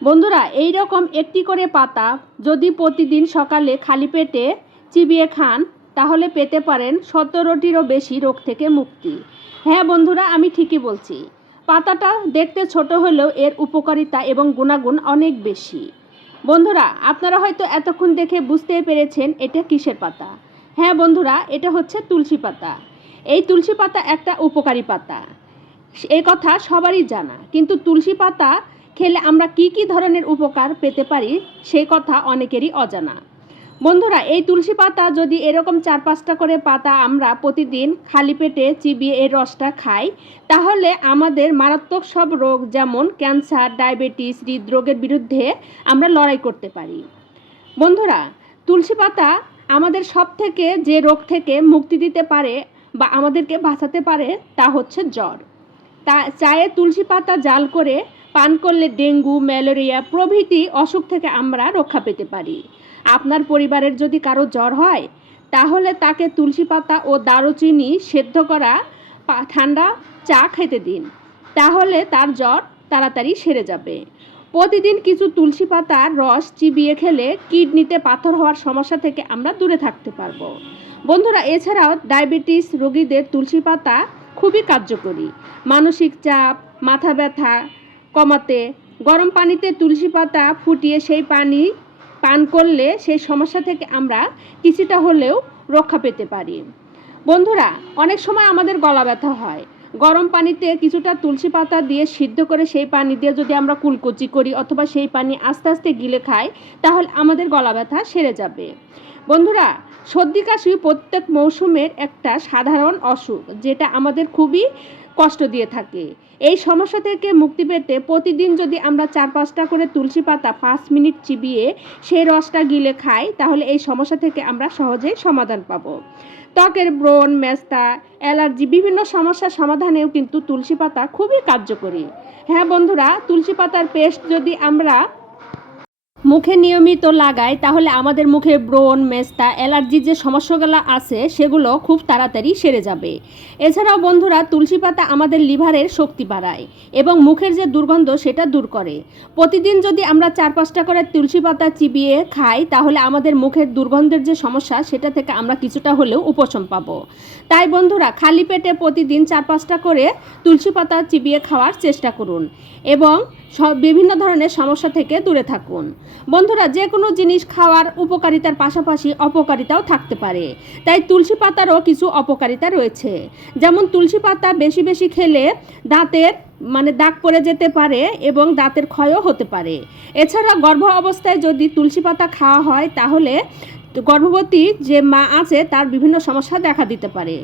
বন্ধুরা এই রকম একটি করে পাতা যদি প্রতিদিন সকালে খালি পেটে চিবিয়ে খান, তাহলে পেতে পারেন সতেরোটিরও বেশি রোগ থেকে মুক্তি। হ্যাঁ বন্ধুরা, আমি ঠিকই বলছি। পাতাটা দেখতে ছোট হলেও এর উপকারিতা এবং গুণাগুণ অনেক বেশি। বন্ধুরা, আপনারা হয়তো এতক্ষণ দেখে বুঝতেই পেরেছেন এটা কিসের পাতা। হ্যাঁ বন্ধুরা, এটা হচ্ছে তুলসী পাতা। এই তুলসী পাতা একটা উপকারী পাতা। এই কথা সবারই জানা, কিন্তু তুলসী পাতা খেলে আমরা কি কি ধরনের উপকার পেতে পারি, সেই কথা অনেকেরই অজানা। বন্ধুরা, এই তুলসী পাতা যদি এরকম চার পাঁচটা করে পাতা আমরা প্রতিদিন খালি পেটে চিবিয়ে এর রসটা খাই, তাহলে আমাদের মারাত্মক সব রোগ যেমন ক্যান্সার, ডায়াবেটিস, হৃদরোগের বিরুদ্ধে আমরা লড়াই করতে পারি। বন্ধুরা, তুলসী পাতা আমাদের সব থেকে যে রোগ থেকে মুক্তি দিতে পারে বা আমাদেরকে বাঁচাতে পারে তা হচ্ছে জ্বর। তা চায়ে তুলসী পাতা জাল করে পান করলে ডেঙ্গু, ম্যালেরিয়া প্রভৃতি অসুখ থেকে আমরা রক্ষা পেতে পারি। আপনার পরিবারের যদি কারও জ্বর হয়, তাহলে তাকে তুলসী পাতা ও দারুচিনি সেদ্ধ করা ঠান্ডা চা খেতে দিন। তাহলে তার জ্বর তাড়াতাড়ি সেরে যাবে। প্রতিদিন কিছু তুলসী পাতার রস চিবিয়ে খেলে কিডনিতে পাথর হওয়ার সমস্যা থেকে আমরা দূরে থাকতে পারব। বন্ধুরা, এছাড়াও ডায়াবেটিস রোগীদের তুলসী পাতা খুবই কার্যকরী। মানসিক চাপ, মাথা ব্যথা কমাতে। গরম পানিতে তুলসী পাতা ফুটিয়ে সেই পানি পান করলে সেই সমস্যা থেকে আমরা কিছুটা হলেও রক্ষা পেতে পারি। বন্ধুরা, অনেক সময় আমাদের গলা ব্যথা হয়। গরম পানিতে কিছুটা তুলসী পাতা দিয়ে সিদ্ধ করে সেই পানি দিয়ে যদি আমরা কুলকুচি করি অথবা সেই পানি আস্তে আস্তে গিলে খাই, তাহলে আমাদের গলা ব্যথা সেরে যাবে। বন্ধুরা, সর্দি কাশি প্রত্যেক মৌসুমের একটা সাধারণ অসুখ, যেটা আমাদের খুবই কষ্ট দিয়ে থাকে। এই সমস্যা থেকে মুক্তি পেতে প্রতিদিন যদি আমরা চার পাঁচটা করে তুলসী পাতা পাঁচ মিনিট চিবিয়ে সেই রসটা গিলে খাই, তাহলে এই সমস্যা থেকে আমরা সহজেই সমাধান পাবো। ত্বকের ব্রণ, মেস্তা, অ্যালার্জি বিভিন্ন সমস্যার সমাধানেও কিন্তু তুলসী পাতা খুবই কার্যকরী। হ্যাঁ বন্ধুরা, তুলসী পাতার পেস্ট যদি আমরা মুখে নিয়মিত লাগাই তাহলে আমাদের মুখে ব্রণ, মেস্তা অ্যালার্জির যে সমস্যাগুলো আছে, সেগুলো খুব তাড়াতাড়ি সেরে যাবে। এছাড়াও বন্ধুরা, তুলসী পাতা আমাদের লিভারের শক্তি বাড়ায় এবং মুখের যে দুর্গন্ধ, সেটা দূর করে। প্রতিদিন যদি আমরা চার পাঁচটা করে তুলসী পাতা চিবিয়ে খাই, তাহলে আমাদের মুখের দুর্গন্ধের যে সমস্যা, সেটা থেকে আমরা কিছুটা হলেও উপশম পাবো। তাই বন্ধুরা, খালি পেটে প্রতিদিন চার পাঁচটা করে তুলসী পাতা চিবিয়ে খাওয়ার চেষ্টা করুন এবং বিভিন্ন ধরনের সমস্যা থেকে দূরে থাকুন। বন্ধুরা, যে কোনো জিনিস খাওয়ার উপকারিতার পাশাপাশি অপকারিতাও থাকতে পারে। তাই তুলসী পাতারও কিছু অপকারিতা রয়েছে। যেমন তুলসী পাতা বেশি বেশি খেলে দাঁতের মানে দাগ পড়ে যেতে পারে এবং দাঁতের ক্ষয়ও হতে পারে। এছাড়া গর্ভ অবস্থায় যদি তুলসী পাতা খাওয়া হয়, তাহলে গর্ভবতী যে মা আছে, তার বিভিন্ন সমস্যা দেখা দিতে পারে।